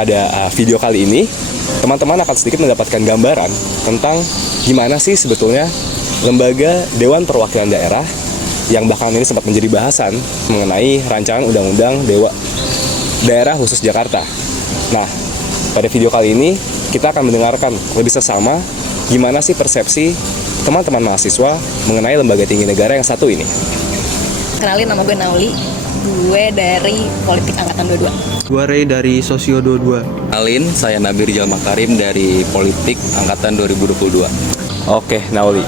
pada video kali ini, teman-teman akan sedikit mendapatkan gambaran tentang gimana sih sebetulnya lembaga Dewan Perwakilan Daerah yang belakangan ini sempat menjadi bahasan mengenai rancangan undang-undang daerah khusus Jakarta. Nah, pada video kali ini kita akan mendengarkan lebih seksama gimana sih persepsi teman-teman mahasiswa mengenai lembaga tinggi negara yang satu ini. Kenalin, nama gue Nauli, gue dari Politik Angkatan 22. Gue Ray dari Sosio 22. Alin, saya Nabil Jalma Karim dari Politik Angkatan 2022. Oke, Nauli,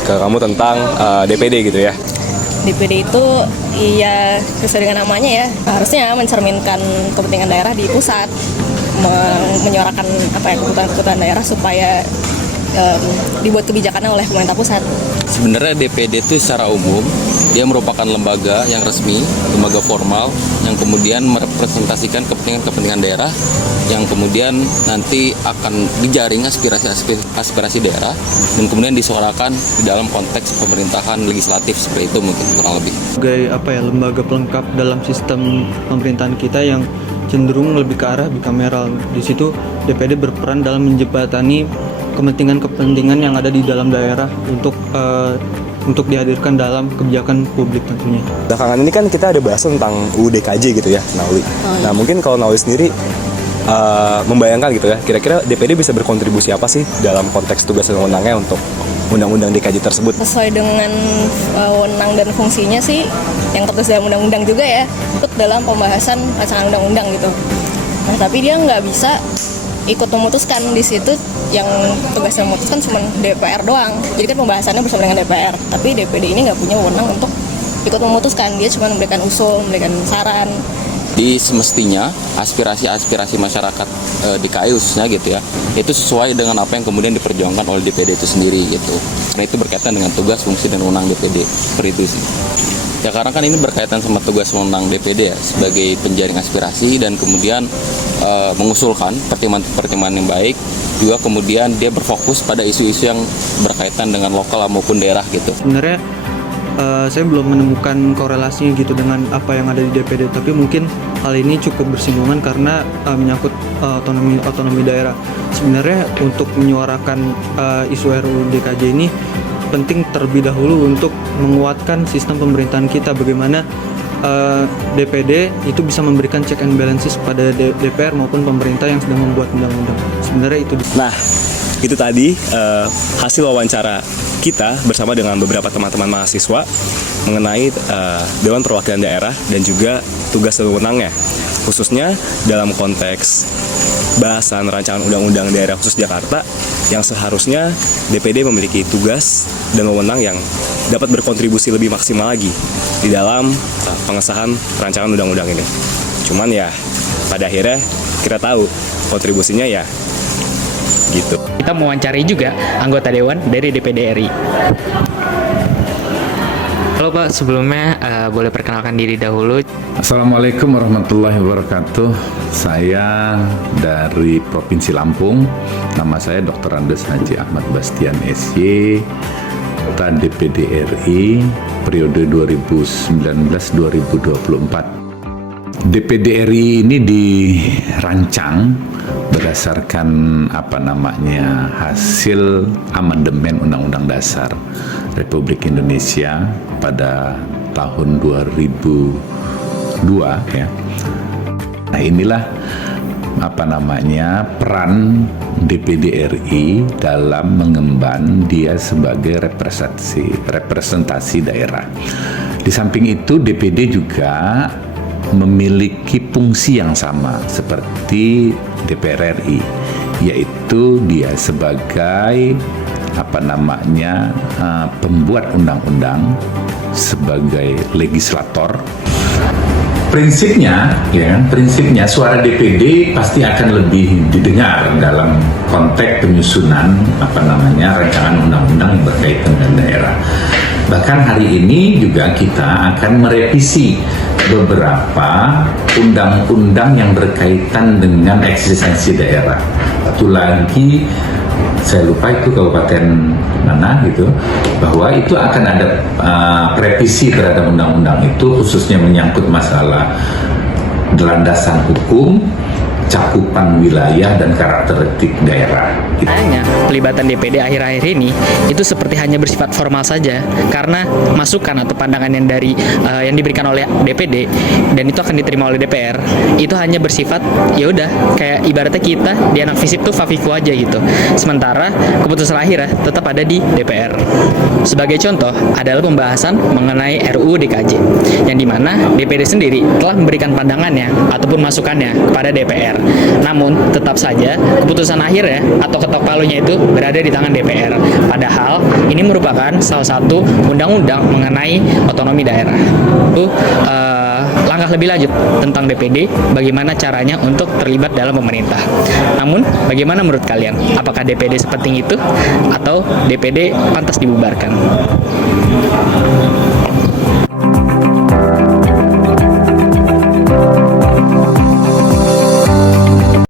ke kamu tentang DPD gitu ya. DPD itu ya sesuai dengan namanya ya, harusnya mencerminkan kepentingan daerah di pusat, menyuarakan kebutuhan daerah supaya dibuat kebijakannya oleh pemerintah pusat. Sebenarnya DPD itu secara umum dia merupakan lembaga yang resmi, lembaga formal yang kemudian merepresentasikan kepentingan daerah yang kemudian nanti akan dijaring aspirasi daerah dan kemudian disuarakan di dalam konteks pemerintahan legislatif, seperti itu mungkin kurang lebih. Sebagai lembaga pelengkap dalam sistem pemerintahan kita yang cenderung lebih ke arah bikameral. Di situ DPD berperan dalam menjembatani kepentingan yang ada di dalam daerah untuk dihadirkan dalam kebijakan publik tentunya. Belakangan ini kan kita ada bahas tentang UU DKJ gitu ya, Nauli. Nah, mungkin kalau Nauli sendiri membayangkan gitu ya, kira-kira DPD bisa berkontribusi apa sih dalam konteks tugas dan wewenangnya untuk undang-undang DKJ tersebut? Sesuai dengan wewenang dan fungsinya sih, yang tertulis dalam undang-undang juga ya, ikut dalam pembahasan rancangan undang-undang gitu. Nah, tapi dia nggak bisa ikut memutuskan di situ, yang tugasnya memutuskan cuma DPR doang. Jadi kan pembahasannya bersama dengan DPR, tapi DPD ini nggak punya wewenang untuk ikut memutuskan. Dia cuma memberikan usul, memberikan saran. Di semestinya aspirasi masyarakat DKI khususnya gitu ya, itu sesuai dengan apa yang kemudian diperjuangkan oleh DPD itu sendiri gitu. Karena itu berkaitan dengan tugas, fungsi, dan wewenang DPD, seperti itu sih. Ya karena kan ini berkaitan sama tugas wewenang DPD ya, sebagai penjaring aspirasi dan kemudian mengusulkan pertimbangan yang baik, juga kemudian dia berfokus pada isu-isu yang berkaitan dengan lokal maupun daerah gitu. Sebenarnya saya belum menemukan korelasinya gitu dengan apa yang ada di DPD, tapi mungkin hal ini cukup bersinggungan karena menyangkut otonomi daerah. Sebenarnya untuk menyuarakan isu RUU DKJ ini penting terlebih dahulu untuk menguatkan sistem pemerintahan kita, bagaimana DPD itu bisa memberikan check and balances pada DPR maupun pemerintah yang sedang membuat undang-undang. Sebenarnya itu. Nah, itu tadi hasil wawancara kita bersama dengan beberapa teman-teman mahasiswa mengenai Dewan Perwakilan Daerah dan juga tugas dan wewenangnya, khususnya dalam konteks bahasan rancangan undang-undang daerah khusus Jakarta yang seharusnya DPD memiliki tugas dan wewenang yang dapat berkontribusi lebih maksimal lagi di dalam pengesahan rancangan undang-undang ini. Cuman ya pada akhirnya kita tahu kontribusinya ya gitu. Kita mewawancari juga anggota dewan dari DPD RI. Halo Pak, sebelumnya boleh perkenalkan diri dahulu. Assalamualaikum warahmatullahi wabarakatuh. Saya dari Provinsi Lampung. Nama saya Dr. Andes Haji Ahmad Bastian SY, anggota DPD RI periode 2019-2024. DPD RI ini dirancang berdasarkan hasil amandemen Undang-Undang Dasar Republik Indonesia pada tahun 2002 ya. Nah, inilah peran DPD RI dalam mengemban dia sebagai representasi daerah. Di samping itu DPD juga memiliki fungsi yang sama seperti DPR RI, yaitu dia sebagai pembuat undang-undang, sebagai legislator. Prinsipnya suara DPD pasti akan lebih didengar dalam konteks penyusunan rancangan undang-undang yang berkaitan dengan daerah. Bahkan hari ini juga kita akan merevisi beberapa undang-undang yang berkaitan dengan eksistensi daerah. Satu lagi, saya lupa itu kabupaten mana gitu, bahwa itu akan ada revisi terhadap undang-undang itu, khususnya menyangkut masalah landasan hukum, cakupan wilayah dan karakteristik daerah. Sayangnya, pelibatan DPD akhir-akhir ini itu seperti hanya bersifat formal saja, karena masukan atau pandangan yang diberikan oleh DPD dan itu akan diterima oleh DPR itu hanya bersifat ya udah kayak ibaratnya kita di anak fisip tuh fafiku aja gitu. Sementara keputusan akhirnya tetap ada di DPR. Sebagai contoh adalah pembahasan mengenai RUU DKJ yang dimana DPD sendiri telah memberikan pandangannya ataupun masukannya kepada DPR. Namun tetap saja keputusan akhirnya atau ketok palunya itu berada di tangan DPR. Padahal ini merupakan salah satu undang-undang mengenai otonomi daerah. Itu langkah lebih lanjut tentang DPD, bagaimana caranya untuk terlibat dalam pemerintah. Namun, bagaimana menurut kalian? Apakah DPD sepenting itu atau DPD pantas dibubarkan?